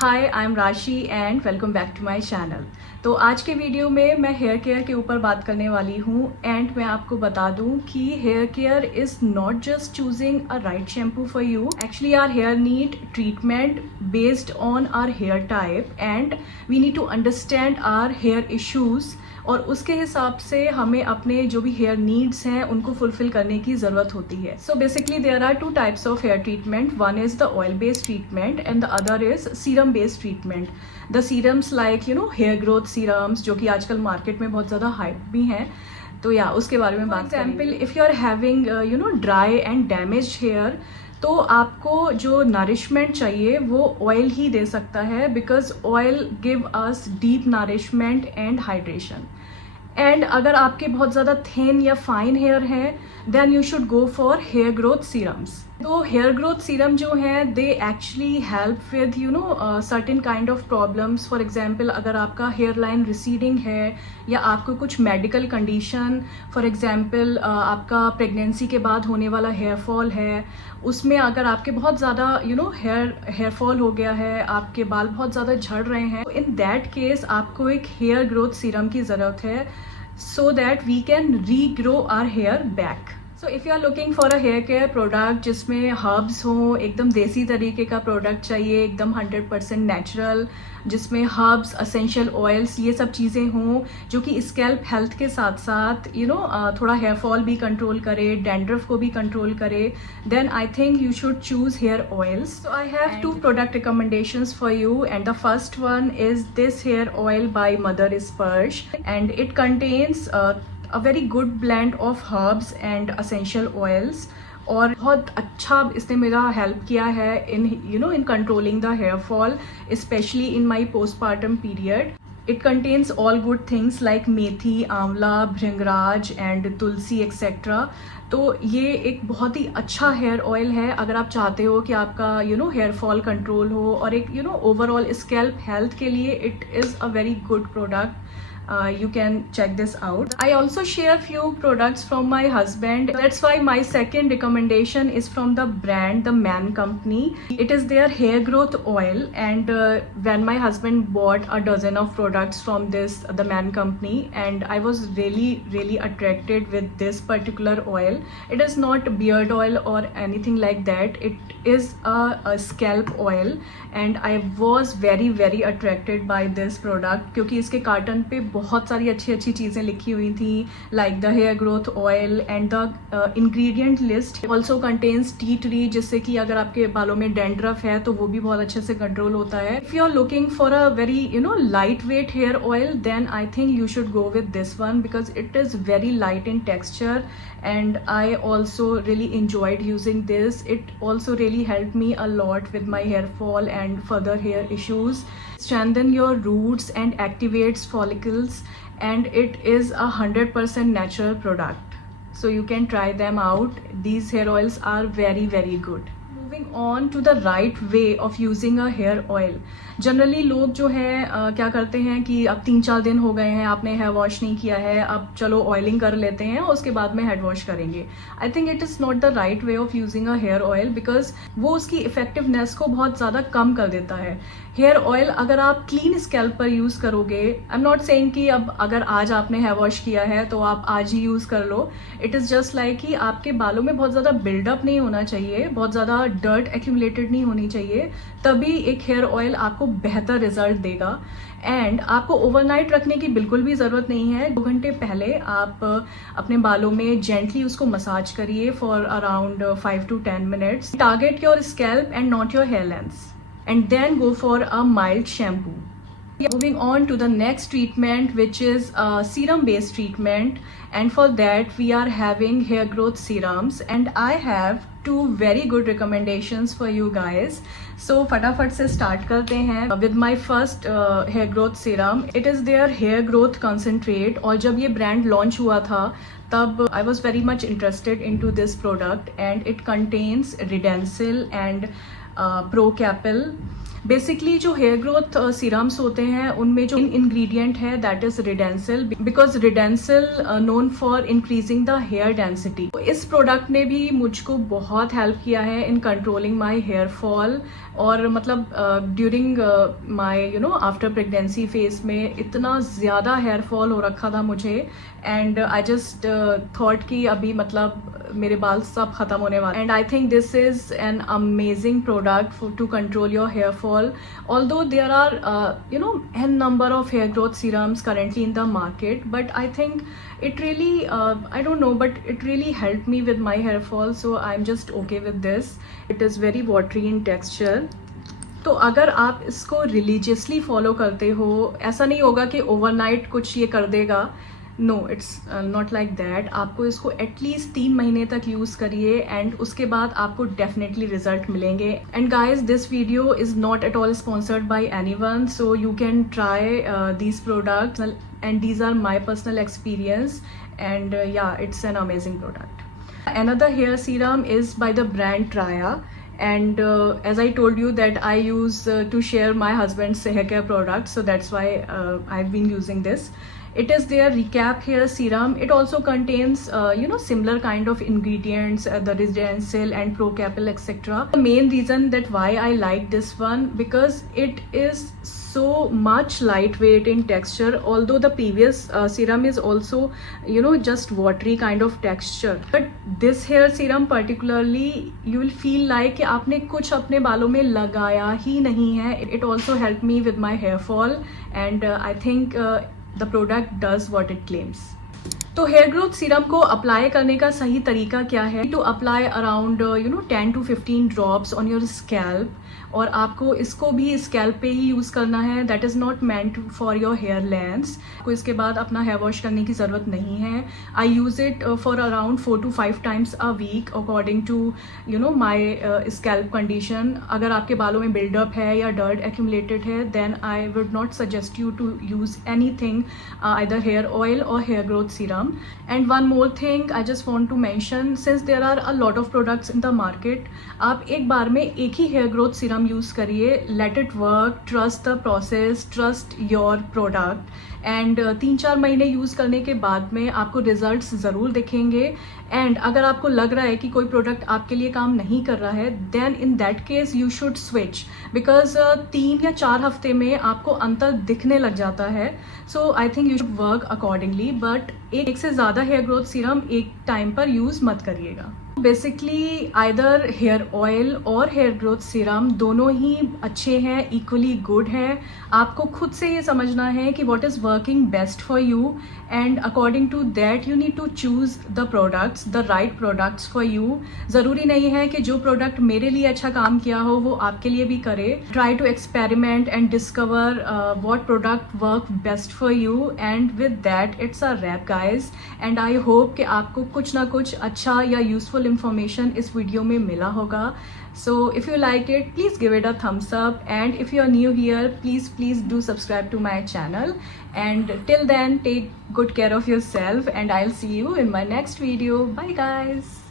Hi, I am Rashi and welcome back to my channel. तो आज के वीडियो में मैं हेयर केयर के ऊपर बात करने वाली हूँ एंड मैं आपको बता दूँ कि hair care is not just choosing a right shampoo for you. Actually our hair need treatment based on our hair type and we need to understand our hair issues और उसके हिसाब से हमें अपने जो भी हेयर नीड्स हैं उनको फुलफिल करने की ज़रूरत होती है। So basically there are two types of hair treatment. One is the oil based treatment and the other is serum based treatment. The serums like hair growth serums जो कि आजकल मार्केट में बहुत ज़्यादा हाइप भी हैं, तो या उसके बारे में बात करेंगे। Example, if you are having dry and damaged hair, तो आपको जो नरिशमेंट चाहिए वो ऑयल ही दे सकता है, because oil give us deep nourishment and hydration. And अगर आपके बहुत ज़्यादा थिन या फाइन हेयर है then you should go for hair growth serums. तो हेयर ग्रोथ सीरम जो हैं they actually help with certain kind of problems. For example, अगर आपका हेयर लाइन रिसीडिंग है या आपको कुछ मेडिकल कंडीशन, फॉर एग्जांपल आपका प्रेगनेंसी के बाद होने वाला हेयर फॉल है, उसमें अगर आपके बहुत ज़्यादा हेयर फॉल हो गया है, आपके बाल बहुत ज़्यादा झड़ रहे हैं, तो इन दैट केस आपको एक हेयर ग्रोथ सीरम की ज़रूरत है so that we can regrow our hair back. So if you are looking for a hair care product जिसमें हर्ब्स हों, एकदम देसी तरीके का प्रोडक्ट चाहिए, एकदम 100% नेचुरल, जिसमें हर्ब्स, असेंशियल ऑयल्स, ये सब चीज़ें हों जो कि स्कैल्प हेल्थ के साथ साथ थोड़ा हेयर फॉल भी कंट्रोल करे, डैंड्रफ को भी कंट्रोल करे, then I think you should choose hair oils. So I have two product recommendations for you and the first one is this hair oil by Mother Sparsh and it contains a very good blend of herbs and essential oils और बहुत अच्छा इसने मेरा help किया है in controlling the hair fall, specially in my postpartum period. It contains all good things like methi, amla, bhringraj and Tulsi etcetera. तो ये एक बहुत ही अच्छा हेयर ऑयल है अगर आप चाहते हो कि आपका हेयर फॉल कंट्रोल हो और एक ओवरऑल स्कैल्प हेल्थ के लिए it is a very good product. You can check this out. I also share few products from my husband. That's why my second recommendation is from the brand The Man Company. It is their hair growth oil and when my husband bought a dozen of products from The Man Company and I was really attracted with this particular oil. It is not beard oil or anything like that. It is a scalp oil and I was very attracted by this product क्योंकि इसके carton पे बहुत सारी अच्छी चीज़ें लिखी हुई थी like the hair growth oil and the ingredient list also contains tea tree, जिससे कि अगर आपके बालों में डैंड्रफ है तो वो भी बहुत अच्छे से कंट्रोल होता है। If you are looking for a very light weight hair oil then I think you should go with this one because it is very light in texture and I also really enjoyed using this. It also really helped me a lot with my hair fall and further hair issues. Strengthen your roots and activates follicles and it is a 100% natural product. So you can try them out. These hair oils are very good. Moving on to the right way of using a hair oil. Generally लोग जो है क्या करते हैं कि अब 3-4 दिन हो गए हैं, आपने हेयर वॉश नहीं किया है, अब चलो ऑयलिंग कर लेते हैं और उसके बाद में हेड वॉश करेंगे। I think it is not the right way of using a hair oil because वो उसकी इफेक्टिवनेस को बहुत ज़्यादा कम कर देता है। हेयर ऑयल अगर आप क्लीन स्कैल्प पर यूज़ करोगे, आई एम नॉट सेइंग कि अब अगर आज आपने हेयर वॉश किया है तो आप आज ही यूज़ कर लो। इट इज़ जस्ट लाइक कि आपके बालों में बहुत ज़्यादा बिल्डअप नहीं होना चाहिए, बहुत ज़्यादा डर्ट एक्यूमुलेटेड नहीं होनी चाहिए, तभी एक हेयर ऑयल आपको बेहतर रिजल्ट देगा। एंड आपको ओवरनाइट रखने की बिल्कुल भी ज़रूरत नहीं है। 2 घंटे पहले आप अपने बालों में जेंटली उसको मसाज करिए for around 5 to 10 minutes. Target your scalp and not your hair length and then go for a mild shampoo. Moving on to the next treatment, which is a serum based treatment, and for that we are having hair growth serums and I have 2 very good recommendations for you guys. So फटाफट से start करते हैं with my first hair growth serum. It is their hair growth concentrate और जब ये brand launch हुआ था तब I was very much interested into this product and it contains Redensil and Procapil. Basically जो हेयर ग्रोथ सीरम्स होते हैं उनमें जो इंग्रेडिएंट है that is Redensil, because Redensil known for increasing the hair density. इस प्रोडक्ट ने भी मुझको बहुत हेल्प किया है in controlling my hair fall. और मतलब during my after pregnancy phase में इतना ज़्यादा हेयर फॉल हो रखा था मुझे, एंड आई जस्ट थॉट कि अभी मतलब मेरे बाल सब खत्म होने वाले। And I think this is an amazing product to control your hair fall. Although there are n number of hair growth serums currently in the market, but I think it really I don't know, but it really helped me with my hair fall, so I'm just okay with this. It is very watery in texture. तो अगर आप इसको religiously follow करते हो, ऐसा नहीं होगा कि ओवरनाइट कुछ ये कर देगा। No, it's not like that. आपको इसको एटलीस्ट 3 महीने तक यूज़ करिए एंड उसके बाद आपको डेफिनेटली रिजल्ट मिलेंगे। And guys, this video is not at all sponsored by anyone, so you can try these products, and these are my personal experience, and yeah, it's an amazing product. Another hair serum is by the brand Traya, and as I told you that I use to share my husband's hair care products, so that's why I've been using this. It is their recap hair serum. It also contains similar kind of ingredients, the Redensil and Procapil, etc. The main reason that why I like this one, because it is so much lightweight in texture, although the previous serum is also just watery kind of texture, but this hair serum particularly you will feel like कि आपने कुछ अपने बालों में लगाया ही नहीं है. It also helped me with my hair fall, and I think the product does what it claims. तो हेयर ग्रोथ सीरम को अप्लाई करने का सही तरीका क्या है? To apply around 10 to 15 drops on your scalp, और आपको इसको भी स्कैल्प पे ही यूज़ करना है. That is not meant for your hair lengths. आपको इसके बाद अपना हेयर वॉश करने की ज़रूरत नहीं है. I use it for around 4 to 5 times a week according to my scalp condition. अगर आपके बालों में बिल्डअप है या डर्ट एक्यूमुलेटेड है, then I would not suggest you to use anything, either hair oil और hair growth serum. And one more thing I just want to mention, since there are a lot of products in the market, आप एक बार में एक ही hair growth serum use करिए. Let it work, trust the process, trust your product, and 3-4 महीने use करने के बाद में आपको रिजल्ट्स ज़रूर दिखेंगे. एंड अगर आपको लग रहा है कि कोई प्रोडक्ट आपके लिए काम नहीं कर रहा है, then in that case you should switch, because 3 या 4 हफ्ते में आपको अंतर दिखने लग जाता है. So I think you should work accordingly, but एक से ज़्यादा हेयर ग्रोथ सीरम एक टाइम पर यूज़ मत करिएगा. बेसिकली आइदर हेयर ऑयल और हेयर ग्रोथ सीरम दोनों ही अच्छे हैं, इक्वली गुड है. आपको खुद से ये समझना है कि what is working best for you, and according to that you need to choose the products, the right products for you. ज़रूरी नहीं है कि जो प्रोडक्ट मेरे लिए अच्छा काम किया हो वो आपके लिए भी करे. Try to experiment and discover what product work best for you, and with that it's a wrap guys. And I hope कि आपको कुछ ना कुछ अच्छा या यूजफुल information इस वीडियो में मिला होगा. So if you like it, please give it a thumbs up, and if you are new here, please do subscribe to my channel. And till then, take good care of yourself, and I'll see you in my next video. Bye guys.